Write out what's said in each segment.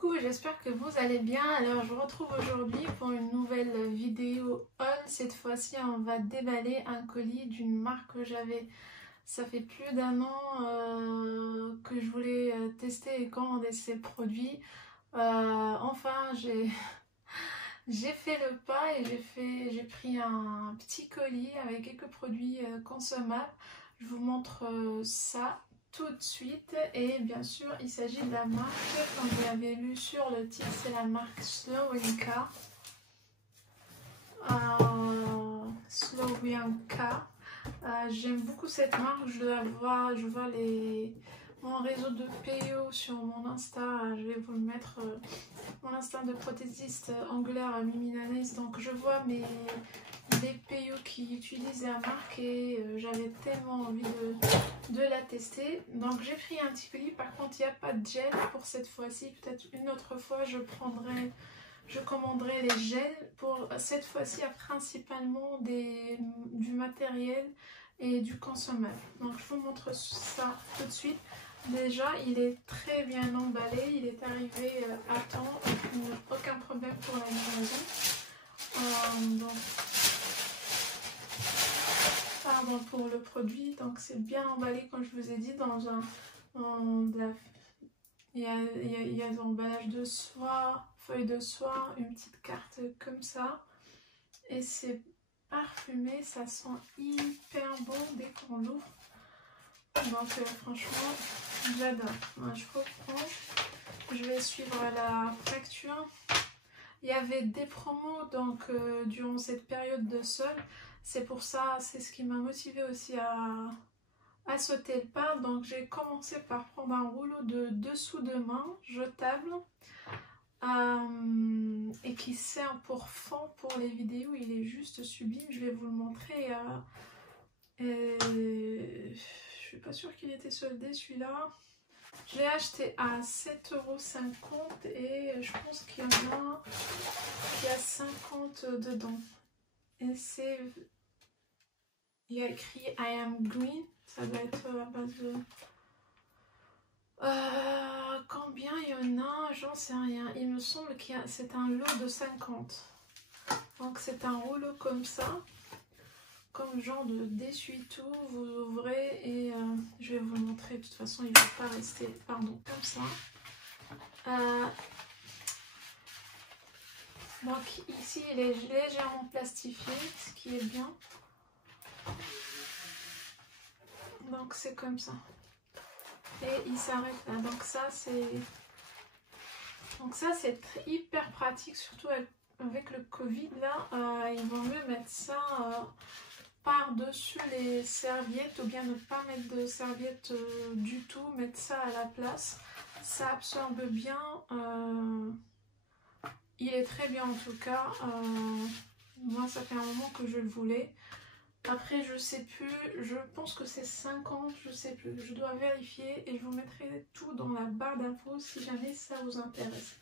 Coucou, j'espère que vous allez bien. Alors je vous retrouve aujourd'hui pour une nouvelle vidéo haul. Cette fois-ci on va déballer un colis d'une marque que j'avais, ça fait plus d'1 an que je voulais tester et commander ces produits. Enfin j'ai fait le pas et j'ai pris un petit colis avec quelques produits consommables. Je vous montre ça tout de suite, et bien sûr il s'agit de la marque, comme vous l'avez lu sur le titre, c'est la marque Słowianka. Słowianka. J'aime beaucoup cette marque, je vois mon réseau de PO sur mon Insta, je vais vous le mettre, mon Insta de prothésiste angulaire Mimi Nanaise, donc je vois des PO qui utilisent la marque et j'avais tellement envie de la tester. Donc j'ai pris un petit colis, par contre il n'y a pas de gel pour cette fois-ci, peut-être une autre fois je commanderai les gels. Pour cette fois-ci, il y a principalement du matériel et du consommable. Donc je vous montre ça tout de suite. Déjà, il est très bien emballé, il est arrivé à temps, aucun problème pour la livraison. Pardon pour le produit, donc c'est bien emballé comme je vous ai dit il y a l'emballage de soie, feuille de soie, une petite carte comme ça, et c'est parfumé, ça sent hyper bon dès qu'on l'ouvre. Donc franchement j'adore. Je reprends, je vais suivre la facture. Il y avait des promos donc durant cette période de solde, c'est pour ça, c'est ce qui m'a motivé aussi à sauter le pas. Donc j'ai commencé par prendre un rouleau de dessous de main jetable et qui sert pour fond pour les vidéos. Il est juste sublime, je vais vous le montrer. Je suis pas sûre qu'il était soldé celui-là. Je l'ai acheté à 7,50 € et je pense qu'il y a 50 dedans. Et il y a écrit I am green, ça doit être à base de... combien il y en a, j'en sais rien. Il me semble que c'est un lot de 50. Donc c'est un rouleau comme ça, comme genre de d'essuie-tout, vous ouvrez et je vais vous le montrer, de toute façon il ne va pas rester, pardon, comme ça. Donc ici il est légèrement plastifié, ce qui est bien. Donc c'est comme ça. Et il s'arrête là. Donc ça c'est hyper pratique, surtout avec le Covid là. Il vaut mieux mettre ça par-dessus les serviettes, ou bien ne pas mettre de serviettes du tout, mettre ça à la place. Ça absorbe bien. Il est très bien en tout cas. Moi ça fait un moment que je le voulais. Après je sais plus, je pense que c'est 50, je sais plus, je dois vérifier et je vous mettrai tout dans la barre d'infos si jamais ça vous intéresse.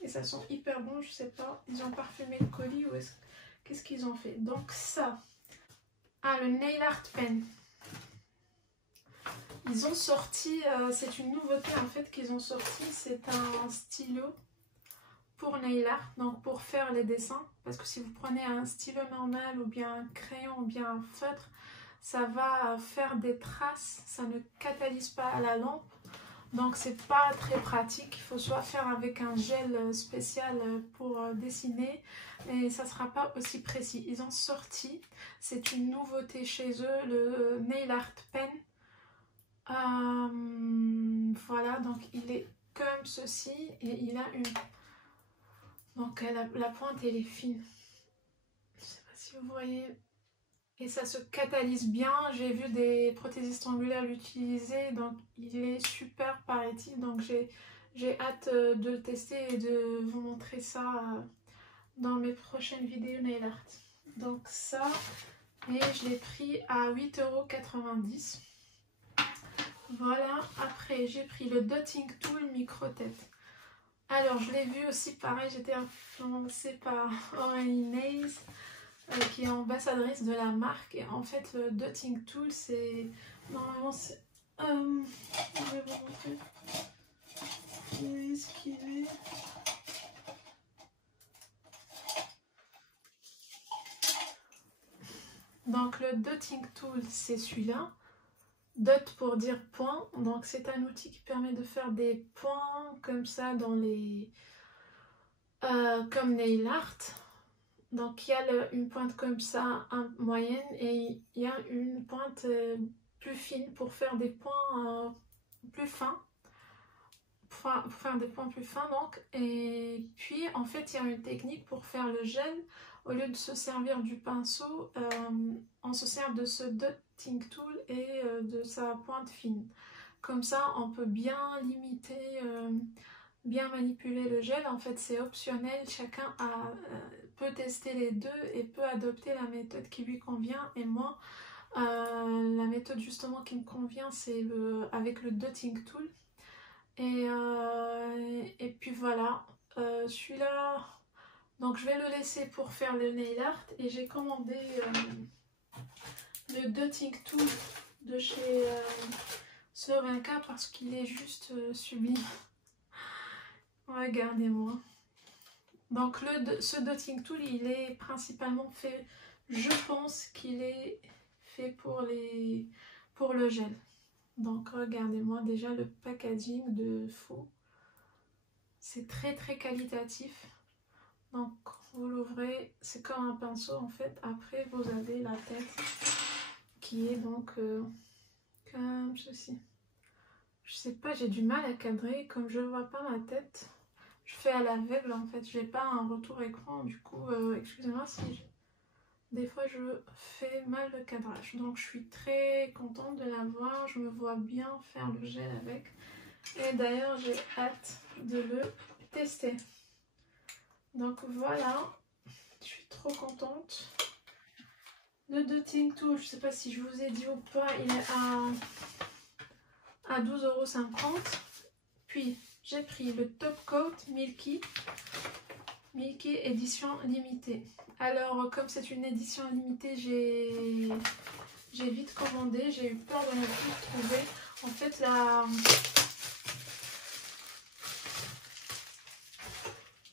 Et ça sent hyper bon, je sais pas, ils ont parfumé le colis ou qu'est-ce qu'ils ont fait. Donc ça, le nail art pen. Ils ont sorti, c'est une nouveauté en fait qu'ils ont sorti, c'est un stylo pour nail art, donc pour faire les dessins, parce que si vous prenez un stylo normal ou bien un crayon ou bien un feutre, ça va faire des traces, ça ne catalyse pas à la lampe, donc c'est pas très pratique. Il faut soit faire avec un gel spécial pour dessiner, mais ça sera pas aussi précis. Ils ont sorti, c'est une nouveauté chez eux, le nail art pen. Voilà, donc il est comme ceci et il a une... Donc la pointe elle est fine, je sais pas si vous voyez, et ça se catalyse bien. J'ai vu des prothésistes angulaires l'utiliser, donc il est super paraît-il, donc j'ai hâte de le tester et de vous montrer ça dans mes prochaines vidéos nail art. Donc ça, et je l'ai pris à 8,90 €. Voilà, après j'ai pris le Dotting Tool micro-tête. Alors je l'ai vu aussi, pareil, j'étais influencée par Aurélie Nails qui est ambassadrice de la marque. Et en fait le Dotting Tool, c'est normalement c'est... je vais vous montrer. Où est-ce qu'il est? Donc le dotting tool, c'est celui-là. Dot pour dire point. Donc c'est un outil qui permet de faire des points comme ça dans les... comme nail art. Donc il y a une pointe comme ça, moyenne, et il y a une pointe plus fine pour faire des points plus fins. Pour faire des points plus fins donc. Et puis en fait il y a une technique pour faire le gel. Au lieu de se servir du pinceau, on se sert de ce dotting tool et de sa pointe fine. Comme ça on peut bien limiter, bien manipuler le gel. En fait c'est optionnel, chacun peut tester les deux et peut adopter la méthode qui lui convient. Et moi la méthode justement qui me convient, c'est avec le dotting tool. Et puis voilà, celui-là, donc je vais le laisser pour faire le nail art. Et j'ai commandé le dotting tool de chez Slovenka parce qu'il est juste sublime. Regardez-moi. Donc ce dotting tool, il est principalement fait, je pense qu'il est fait pour le gel. Donc regardez-moi déjà le packaging de faux. C'est très très qualitatif. Donc vous l'ouvrez, c'est comme un pinceau en fait. Après vous avez la tête qui est donc comme ceci. Je sais pas, j'ai du mal à cadrer comme je vois pas ma tête. Je fais à l'aveugle en fait, j'ai pas un retour écran, du coup excusez-moi si des fois je fais mal le cadrage. Donc je suis très contente de l'avoir, je me vois bien faire le gel avec. Et d'ailleurs j'ai hâte de le tester. Donc voilà, je suis trop contente. Le dotting tool, je sais pas si je vous ai dit ou pas, il est à 12,50 €. Puis j'ai pris le top coat Milky édition limitée. Alors comme c'est une édition limitée, j'ai vite commandé, j'ai eu peur de ne plus le trouver. En fait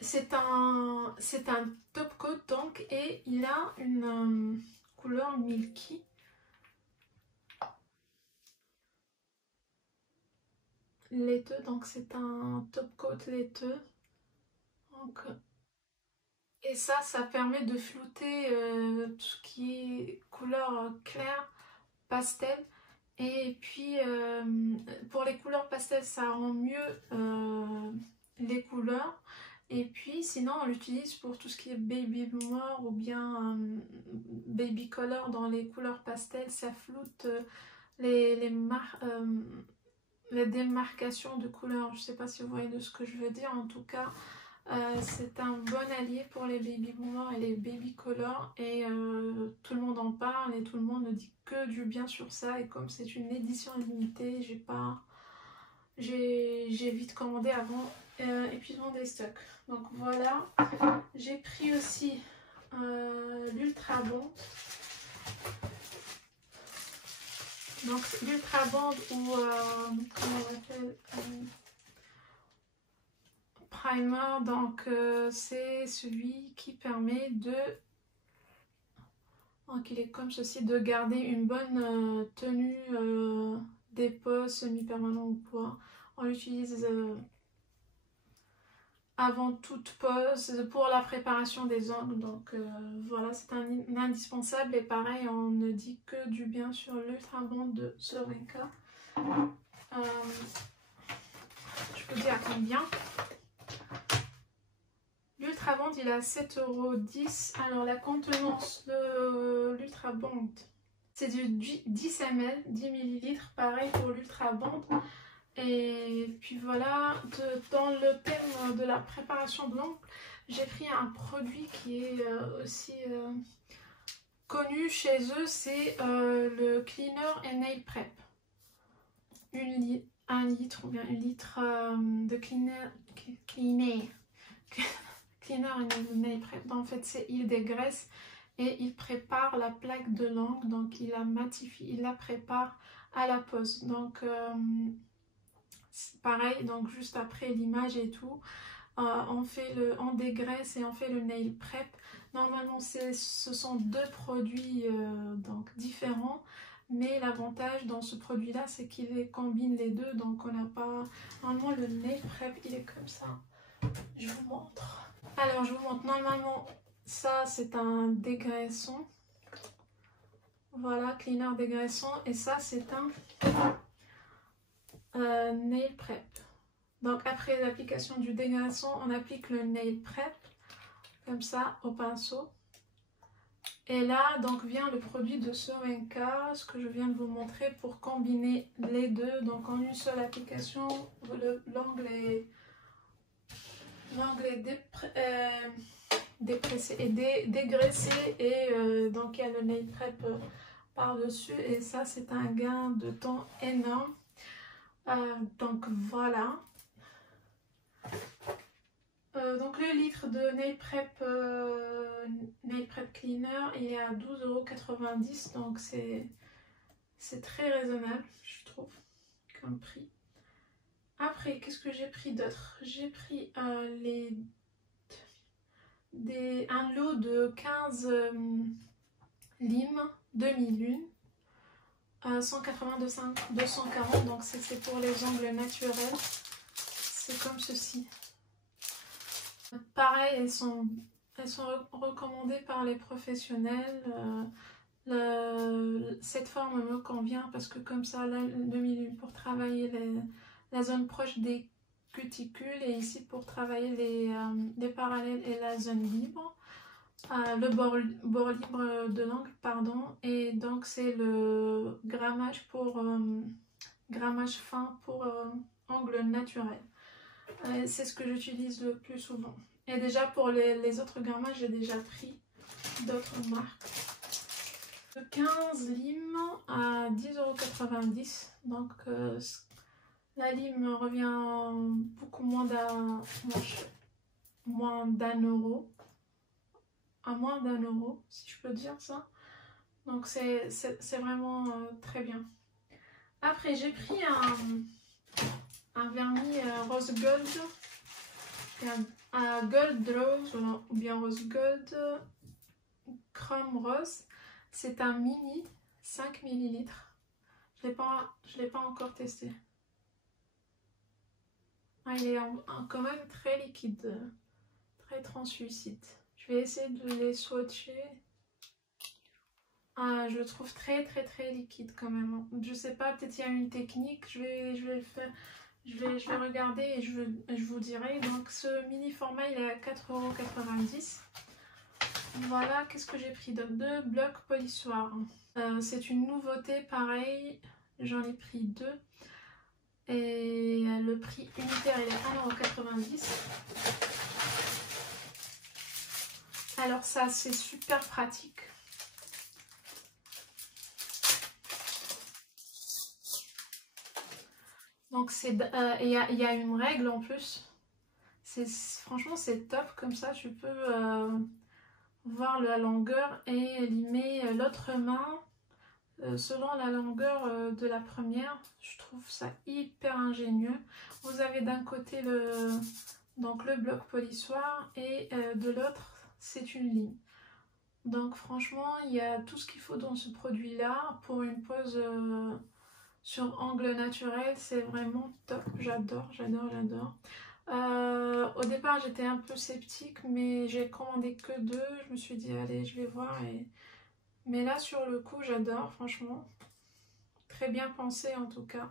c'est un top coat donc, et il a une couleur milky. Laiteux, donc c'est un top coat laiteux. Donc, et ça permet de flouter tout ce qui est couleur claire, pastel. Et puis pour les couleurs pastel, ça rend mieux les couleurs. Et puis sinon on l'utilise pour tout ce qui est baby bloomer ou bien baby color dans les couleurs pastel. Ça floute les démarcations de couleurs. Je sais pas si vous voyez de ce que je veux dire. En tout cas c'est un bon allié pour les baby boomers et les baby color. Et tout le monde en parle et tout le monde ne dit que du bien sur ça. Et comme c'est une édition limitée, j'ai vite commandé avant épuisement des stocks. Donc voilà, j'ai pris aussi l'Ultra Bond. Donc l'Ultra Bond ou comment on appelle primer. Donc c'est celui qui permet de, donc il est comme ceci, de garder une bonne tenue des poses semi-permanents ou quoi. On l'utilise avant toute pose pour la préparation des ongles. Donc voilà, c'est un indispensable. Et pareil, on ne dit que du bien sur l'Ultra Bond de Slovenka. Je vous dis à combien. L'Ultra Bond, il est à 7,10 €. Alors la contenance de l'Ultra Bond, c'est du 10 ml, 10 ml, pareil pour l'Ultra Bond. Et puis voilà, dans le thème de la préparation de l'ongle, j'ai pris un produit qui est aussi connu chez eux, c'est le Cleaner and Nail Prep. 1 litre ou bien 1 litre de Cleaner and Nail Prep. En fait, il dégraisse et il prépare la plaque de l'ongle, donc il la matifie, il la prépare à la pose. Donc pareil, donc juste après l'image et tout, on dégraisse et on fait le nail prep. Normalement ce sont deux produits donc différents, mais l'avantage dans ce produit là c'est qu'il combine les deux, donc on n'a pas... Normalement le nail prep il est comme ça, je vous montre. Alors je vous montre, normalement ça c'est un dégraissant, voilà, cleaner dégraissant, et ça c'est un nail prep. Donc après l'application du dégraissant, on applique le nail prep comme ça au pinceau. Et là donc vient le produit de Soenka, ce que je viens de vous montrer, pour combiner les deux. Donc en une seule application, l'angle est dépressé et dégraissé, et donc il y a le nail prep par dessus, et ça c'est un gain de temps énorme. Donc voilà. Donc le litre de nail prep cleaner il est à 12,90 €, donc c'est très raisonnable je trouve comme prix. Après qu'est-ce que j'ai pris d'autre? J'ai pris un lot de 15 limes demi-lune, 180-240, donc c'est pour les ongles naturels. C'est comme ceci. Pareil, elles sont recommandées par les professionnels. Cette forme me convient parce que comme ça, là, le demi-lune pour travailler la zone proche des cuticules, et ici pour travailler les parallèles et la zone libre, le bord libre de l'angle, pardon. Et donc c'est le grammage fin pour angle naturel. C'est ce que j'utilise le plus souvent. Et déjà pour les autres grammages, j'ai déjà pris d'autres marques. 15 limes à 10,90 €. Donc la lime revient beaucoup moins d'un euro. À moins d'un euro, si je peux dire ça. Donc c'est vraiment très bien. Après j'ai pris un vernis rose gold, un gold rose ou bien rose gold chrome rose. C'est un mini 5 ml. Je l'ai pas encore testé. Il est quand même très liquide, très translucide. Je vais essayer de les swatcher. Je le trouve très liquide quand même. Je sais pas, peut-être il y a une technique. Je vais le faire. Je vais regarder et je vous dirai. Donc ce mini format il est à 4,90 €. Voilà, qu'est-ce que j'ai pris d'autre? Deux blocs polissoirs. C'est une nouveauté, pareil. J'en ai pris deux. Et le prix unitaire il est à 1,90 €. Alors ça c'est super pratique. Donc il y a une règle en plus. Franchement c'est top, comme ça tu peux voir la longueur et limer l'autre main selon la longueur de la première. Je trouve ça hyper ingénieux. Vous avez d'un côté le bloc polissoir et de l'autre c'est une ligne. Donc franchement il y a tout ce qu'il faut dans ce produit là pour une pose sur angle naturel. C'est vraiment top, j'adore. Au départ j'étais un peu sceptique, mais j'ai commandé que deux. Je me suis dit allez je vais voir, mais là sur le coup j'adore, franchement très bien pensé en tout cas,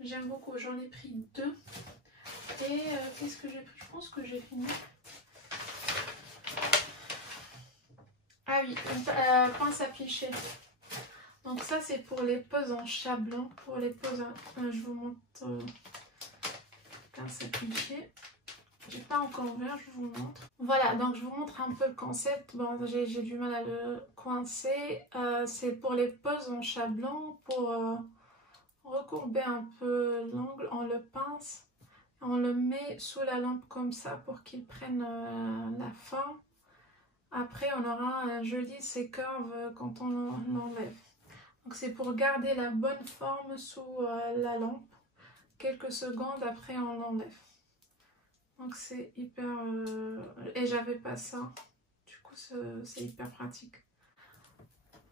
j'aime beaucoup. J'en ai pris deux. Et qu'est-ce que j'ai pris? Je pense que j'ai fini. Ah oui, une pince à picher. Donc ça c'est pour les poses en chat blanc, pour les poses je vous montre pince à picher. J'ai pas encore ouvert, je vous montre. Voilà, donc je vous montre un peu le concept. Bon, j'ai du mal à le coincer. C'est pour les poses en chat blanc, pour recourber un peu l'angle, on le pince, on le met sous la lampe comme ça pour qu'il prenne la forme. Après on aura un joli C-curve quand on l'enlève. Donc c'est pour garder la bonne forme sous la lampe quelques secondes après on l'enlève. Donc c'est hyper... Et j'avais pas ça. Du coup c'est hyper pratique.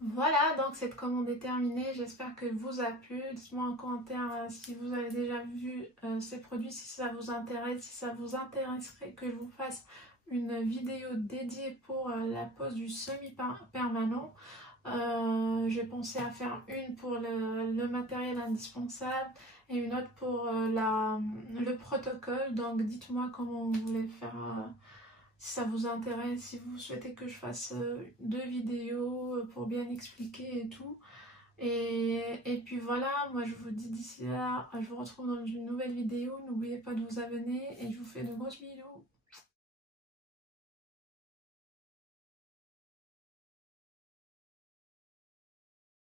Voilà, donc cette commande est terminée. J'espère qu'elle vous a plu. Dites-moi en commentaire si vous avez déjà vu ces produits, si ça vous intéresse, si ça vous intéresserait que je vous fasse une vidéo dédiée pour la pose du semi-permanent. J'ai pensé à faire une pour le matériel indispensable et une autre pour le protocole. Donc dites-moi comment vous voulez faire, si ça vous intéresse, si vous souhaitez que je fasse deux vidéos pour bien expliquer et tout. Et puis voilà, moi je vous dis d'ici là, je vous retrouve dans une nouvelle vidéo. N'oubliez pas de vous abonner et je vous fais de grosses bisous.